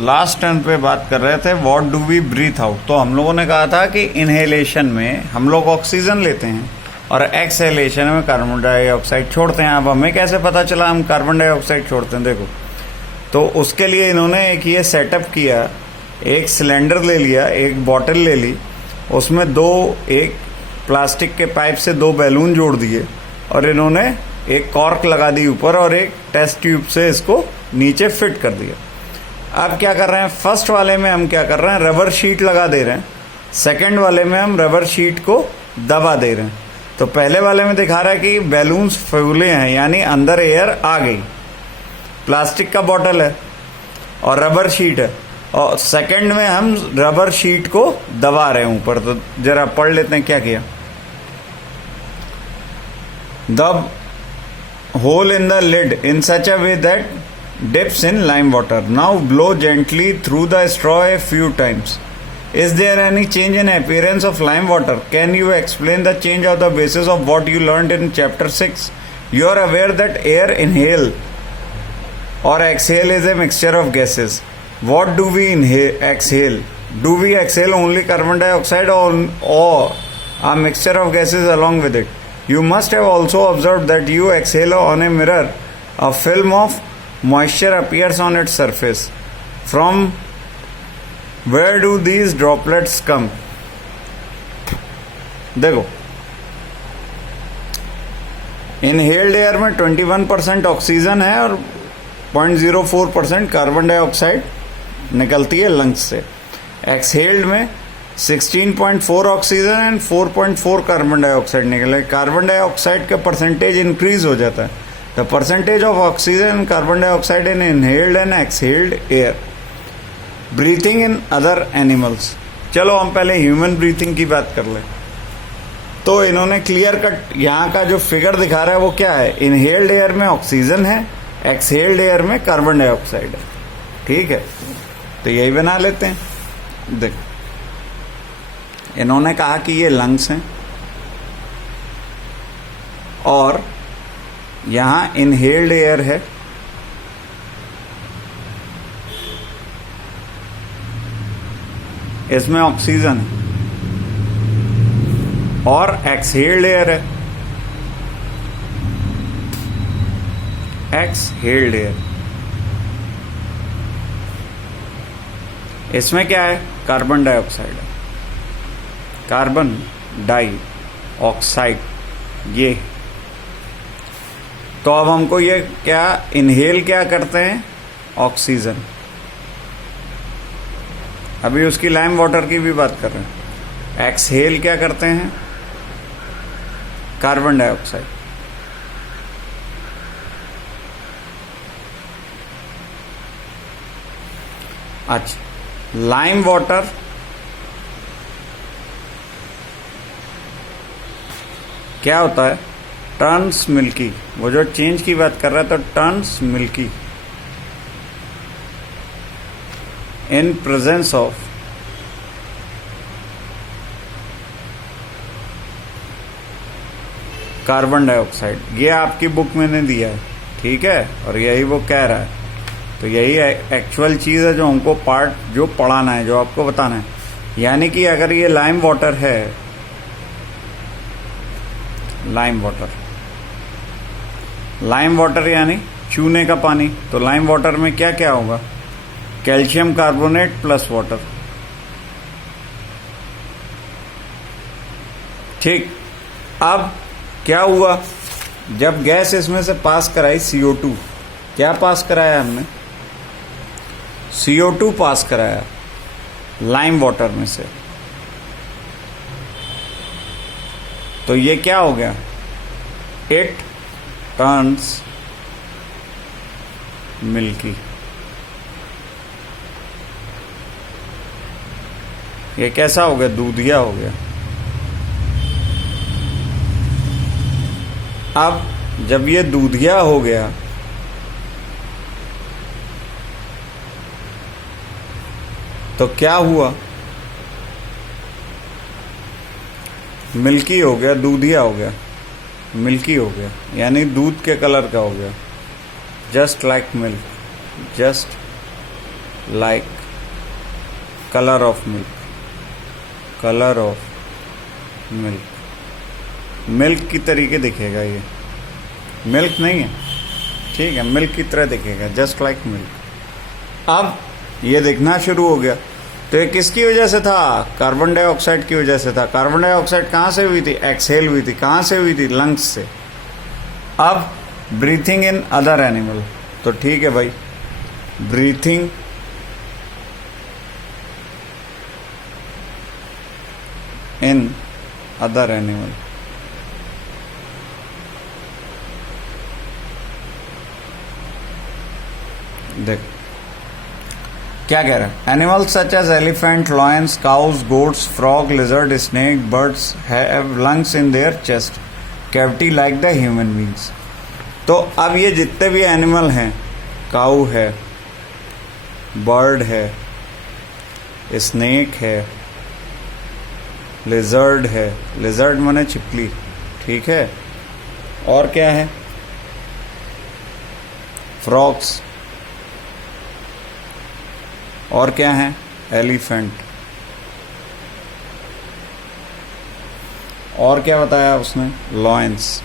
Last turn पे बात कर रहे थे what do we breathe out. तो हम लोगों ने कहा था कि इनहेलेशन में हम लोग ऑक्सीजन लेते हैं और एक्सहेलेशन में कार्बन डाइऑक्साइड छोड़ते हैं। अब हमें कैसे पता चला हम कार्बन डाइऑक्साइड छोड़ते हैं? देखो, तो उसके लिए इन्होंने एक ये सेटअप किया, एक सिलेंडर ले लिया, एक बॉटल ले ली, उसमें एक प्लास्टिक के पाइप से 2 बैलून जोड़ दिए और इन्होंने एक कॉर्क लगा दी ऊपर और एक टेस्ट ट्यूब से इसको नीचे फिट कर दिया। अब क्या कर रहे हैं, फर्स्ट वाले में हम क्या कर रहे हैं, रबर शीट लगा दे रहे हैं, सेकंड वाले में हम रबर शीट को दबा दे रहे हैं। तो पहले वाले में दिखा रहा है कि बैलून्स फूले हैं, यानी अंदर एयर आ गई, प्लास्टिक का बॉटल है और रबर शीट है, और सेकंड में हम रबर शीट को दबा रहे हैं ऊपर। तो जरा पढ़ लेते हैं क्या किया। The hole in the lid in such a way that dips in lime water. Now blow gently through the straw a few times. Is there any change in appearance of lime water? Can you explain the change of the basis of what you learned in chapter 6? You are aware that air inhale or exhale is a mixture of gases. What do we exhale? Do we exhale only carbon dioxide or a mixture of gases along with it? You must have also observed that you exhale on a mirror. A film of moisture appears on its surface. From where do these droplets come? देखो, inhaled air में 21% oxygen है और 0.04% carbon dioxide निकलती है lungs से। Exhaled में 16.4 oxygen and 4.4 carbon dioxide निकले। Carbon dioxide का परसेंटेज इंक्रीज हो जाता है। The percentage of oxygen and carbon dioxide in inhaled and exhaled air. Breathing in other animals. चलो हम पहले ह्यूमन ब्रीथिंग की बात कर लें। तो इन्होंने क्लियर कट यहाँ का जो फिगर दिखा रहा है वो क्या है, इनहेल्ड एयर में ऑक्सीजन है, एक्सहेल्ड एयर में कार्बन डाइऑक्साइड है। ठीक है, तो यही बना लेते हैं। देखो, इन्होंने कहा कि ये लंग्स हैं और यहां इनहेल्ड एयर है, इसमें ऑक्सीजन है, और एक्सहेल्ड एयर है, एक्सहेल्ड एयर, इसमें क्या है, कार्बन डाइऑक्साइड है, कार्बन डाई ऑक्साइड ये। तो अब हमको ये क्या इनहेल क्या करते हैं, ऑक्सीजन। अभी उसकी लाइम वाटर की भी बात कर रहे हैं। एक्सहेल क्या करते हैं, कार्बन डाइऑक्साइड। अच्छा, लाइम वाटर क्या होता है, टर्न्स मिल्की। वो जो चेंज की बात कर रहा है, तो turns milky in presence of carbon dioxide. ये आपकी बुक में ने दिया है, ठीक है, और यही वो कह रहा है। तो यही एक्चुअल चीज है जो हमको पार्ट जो पढ़ाना है, जो आपको बताना है। यानी कि अगर ये लाइम वाटर है, लाइम वाटर यानी चूने का पानी, तो लाइम वाटर में क्या क्या होगा, कैल्शियम कार्बोनेट प्लस वाटर। ठीक, अब क्या हुआ, जब गैस इसमें से पास कराई CO2, क्या पास कराया हमने, CO2 पास कराया लाइम वाटर में से, तो ये क्या हो गया, इट टर्न्स मिल्की। ये कैसा हो गया, दूधिया हो गया। अब जब ये दूधिया हो गया तो क्या हुआ, मिल्की हो गया, दूधिया हो गया, मिल्की हो गया, यानी दूध के कलर का हो गया, just like milk, just like colour of milk, colour of milk, milk की तरीके दिखेगा, ये मिल्क नहीं है, ठीक है, मिल्क की तरह दिखेगा, जस्ट लाइक मिल्क। अब ये दिखना शुरू हो गया, तो ये किसकी वजह से था? कार्बन डाइऑक्साइड की वजह से था। कार्बन डाइऑक्साइड कहाँ से हुई थी? एक्सहेल हुई थी। कहाँ से हुई थी? लंग्स से। अब ब्रीथिंग इन अदर एनिमल, तो ठीक है भाई, ब्रीथिंग इन अदर एनिमल, देख क्या कह रहा है? Animals such as elephant, lions, cows, goats, frog, lizard, snake, birds have lungs in their chest cavity like the human beings. तो अब ये जितने भी एनिमल हैं, काऊ है, बर्ड है, स्नेक है, लिजर्ड है, लिजर्ड माने छिपकली, ठीक है, और क्या है? फ्रॉग्स, और क्या है? एलिफेंट, और क्या बताया उसने? लॉयंस,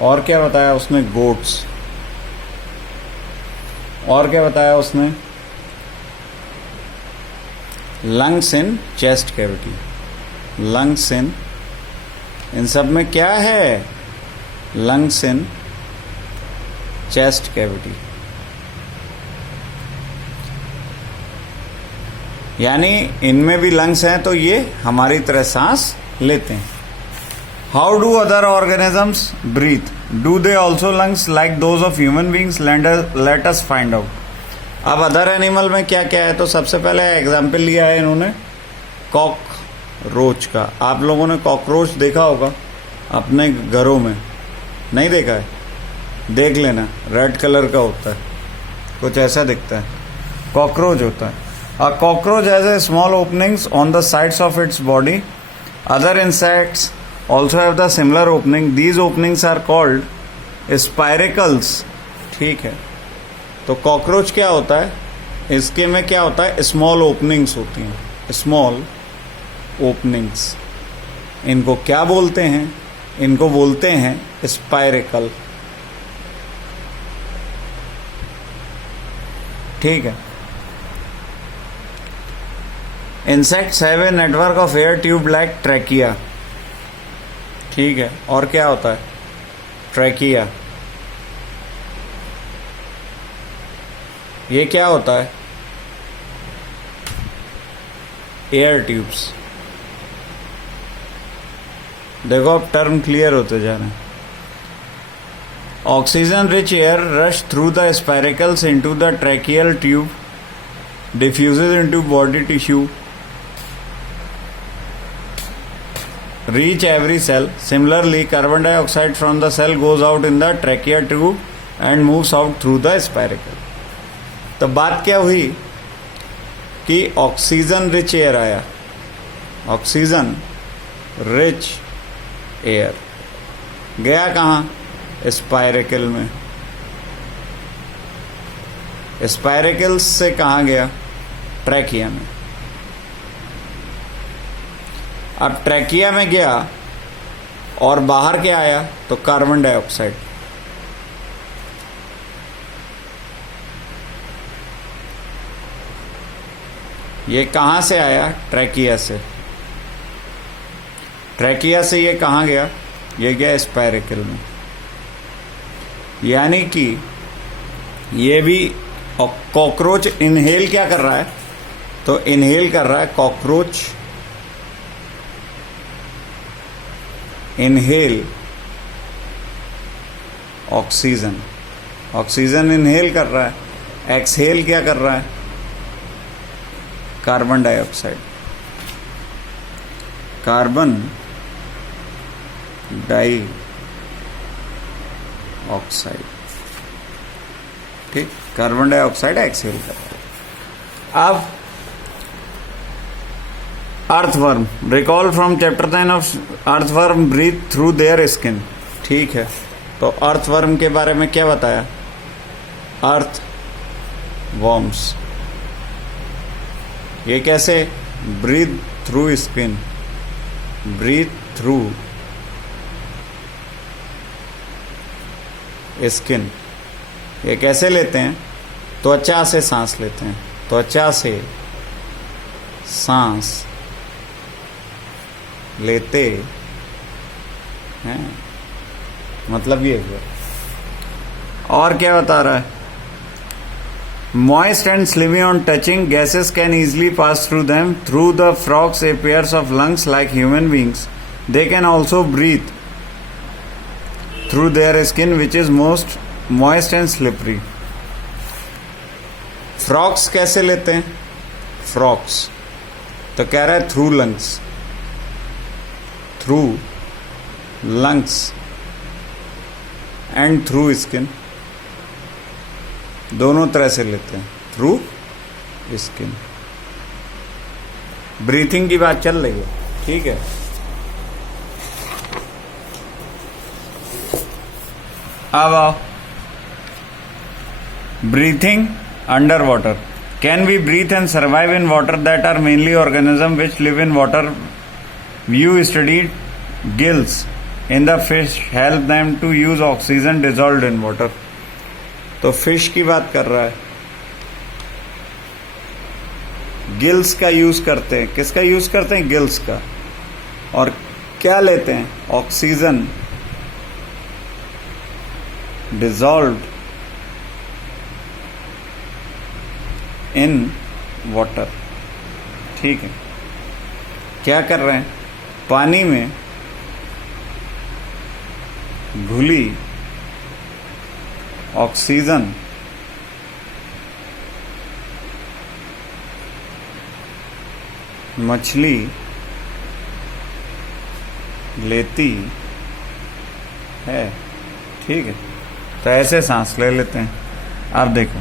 और क्या बताया उसने? गोट्स, और क्या बताया उसने? Lungs in chest cavity, lungs in सब में क्या है? लंग्स इन चेस्ट कैविटी, यानी इनमें भी लंग्स हैं, तो ये हमारी तरह सांस लेते हैं। How do other organisms breathe? Do they also lungs like those of human beings? Let us find out. अब अदर एनिमल में क्या क्या है? तो सबसे पहले एग्जाम्पल लिया है इन्होंने कॉकरोच का। आप लोगों ने कॉकरोच देखा होगा अपने घरों में, नहीं देखा है? देख लेना, रेड कलर का होता है, कुछ ऐसा दिखता है, कॉकरोच होता है। A cockroach has a small openings on the sides of its body. Other insects also have the similar opening. These openings are called spiracles. ठीक है, तो कॉकरोच क्या होता है? इसके में क्या होता है? स्मॉल ओपनिंग्स होती हैं, स्मॉल ओपनिंग्स। इनको क्या बोलते हैं? इनको बोलते हैं स्पाइरेकल, ठीक है। Insects have a network of air tube like trachea, ठीक है, और क्या होता है? ट्रैकिया, ये क्या होता है? Air tubes. देखो अब टर्म क्लियर होते जा रहे हैं। Oxygen rich air rush through the spiracles into the tracheal tube, diffuses into body tissue, reach every cell. Similarly, carbon dioxide from the cell goes out in the trachea tube and moves out through the spiracle. तो बात क्या हुई कि oxygen rich air आया, oxygen rich air गया कहाँ? Spiracle में। Spiracle से कहाँ गया? ट्रैकिया में। अब ट्रैकिया में गया और बाहर क्या आया? तो कार्बन डाइऑक्साइड। ये कहाँ से आया? ट्रैकिया से। ट्रैकिया से ये कहाँ गया? ये गया स्पाइरेकल में। यानी कि ये भी कॉकरोच इनहेल क्या कर रहा है? तो इनहेल कर रहा है cockroach, inhale oxygen, oxygen inhale कर रहा है। एक्सहेल क्या कर रहा है? Carbon dioxide, carbon di oxide, ठीक, कार्बन डाइऑक्साइड एक्सहेल कर रहा है। अब earthworm, recall from chapter 10 of earthworm breathe through their skin, ठीक है। तो अर्थवर्म के बारे में क्या बताया? worms. ये कैसे? breathe through skin, breathe through skin. ये कैसे लेते हैं? त्वचा से सांस लेते हैं, त्वचा से सांस लेते हैं, मतलब ये हुआ। और क्या बता रहा है? Moist and slimy on touching, gases can easily pass through them. Through the frogs a pairs of lungs like human beings. They can also breathe through their skin, which is most moist and slippery. Frogs कैसे लेते हैं? Frogs तो कह रहा है through lungs, through lungs and through skin, दोनों तरह से लेते हैं, थ्रू स्किन। ब्रीथिंग की बात चल रही है, ठीक है। अब आओ, breathing under water. Can we breathe and survive in water that are mainly organism which live in water? You studied gills in the fish help them to use oxygen dissolved in water. तो fish की बात कर रहा है, gills का use करते हैं। किसका यूज करते हैं? गिल्स का। और क्या लेते हैं? ऑक्सीजन डिजॉल्व्ड इन वाटर, ठीक है। क्या कर रहे हैं? पानी में घुली ऑक्सीजन मछली लेती है, ठीक है। तो ऐसे सांस ले लेते हैं। अब देखो,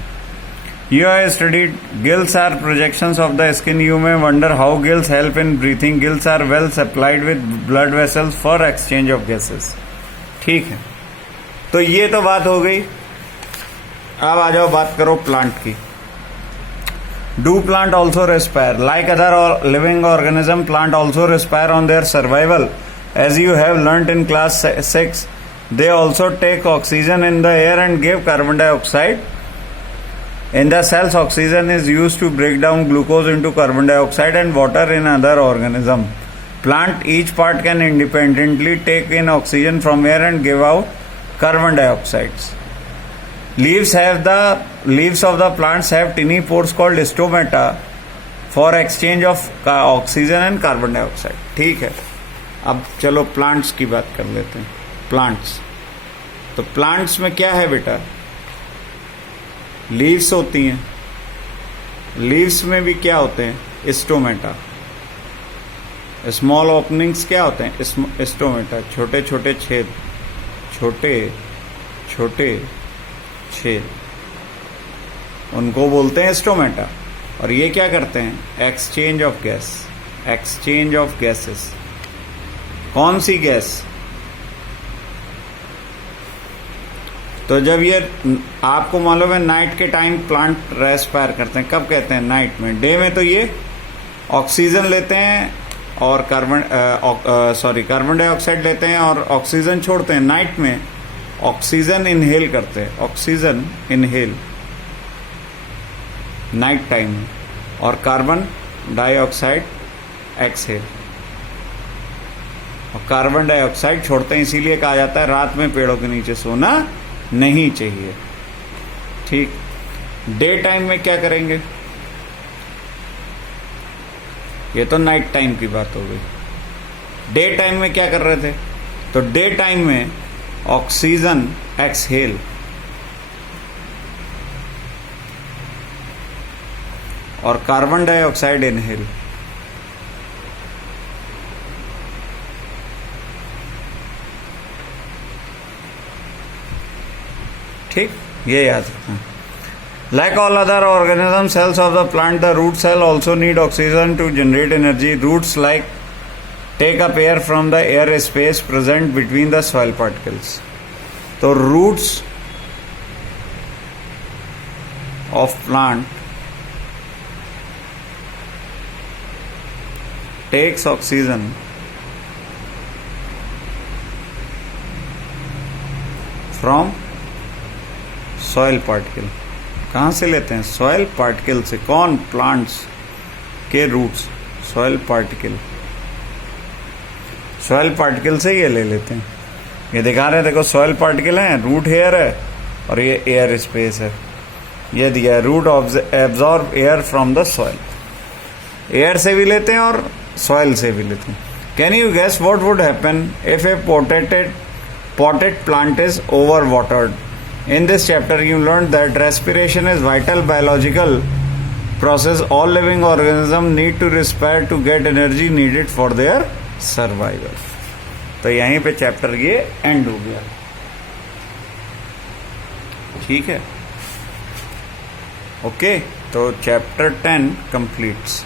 you have studied gills are projections of the skin. You may wonder how gills help in breathing. Gills are well supplied with blood vessels for exchange of gases, ठीक है। तो ये तो बात हो गई। अब आ जाओ, बात करो प्लांट की। Do plant also respire? Like other living organism, plant also respire on their survival. As you have learned in class 6, they also take oxygen in the air and give carbon dioxide. In the cells, oxygen is used to break down glucose into carbon dioxide and water in other organism. Plant, each part can independently take in oxygen from air and give out carbon dioxides. Leaves of the plants have tiny pores called stomata for exchange of oxygen and carbon dioxide. ठीक है। अब चलो plants की बात कर लेते हैं। Plants, तो प्लांट्स में क्या है बेटा? लीव्स होती हैं। लीव्स में भी क्या होते हैं? स्टोमेटा। स्मॉल ओपनिंग्स क्या होते हैं? स्टोमेटा, छोटे छोटे छेद, छोटे छोटे छेद, उनको बोलते हैं स्टोमेटा। और ये क्या करते हैं? Exchange of gas, exchange of gases. कौन सी गैस? तो जब ये आपको मालूम है नाइट के टाइम प्लांट रेस्पायर करते हैं। कब कहते हैं? नाइट में। डे में तो ये ऑक्सीजन लेते हैं और कार्बन डाइऑक्साइड लेते हैं और ऑक्सीजन छोड़ते हैं। नाइट में ऑक्सीजन इनहेल करते हैं, ऑक्सीजन इनहेल नाइट टाइम में, और कार्बन डाइऑक्साइड एक्सहेल। और कार्बन डाइऑक्साइड छोड़ते हैं, इसीलिए कहा जाता है रात में पेड़ों के नीचे सोना नहीं चाहिए, ठीक। डे टाइम में क्या करेंगे? ये तो नाइट टाइम की बात हो गई। डे टाइम में क्या कर रहे थे? तो डे टाइम में ऑक्सीजन एक्सहेल, और कार्बन डाइऑक्साइड इनहेल। ठीक, ये याद रखना। Like all other organisms, cells of the plant, the root cell also need oxygen to generate energy. Roots take up air from the air space present between the soil particles. तो roots of plant takes oxygen from soil particle. कहाँ से लेते हैं? Soil particle से. कौन? Plants के roots. Soil particle, soil particle से ये ले लेते हैं. ये दिखा रहे हैं, देखो सॉइल पार्टिकल है, रूट हेयर है और ये एयर स्पेस है. ये दिया है root absorb air from the soil. Air से भी लेते हैं और सॉइल से भी लेते हैं. Can you guess what would happen if a potted plant is over watered? In this chapter you learned that respiration is vital biological process. All living organisms need to respire to get energy needed for their survival. तो यहीं पे chapter ये and हो गया. ठीक है, okay. तो chapter 10 completes.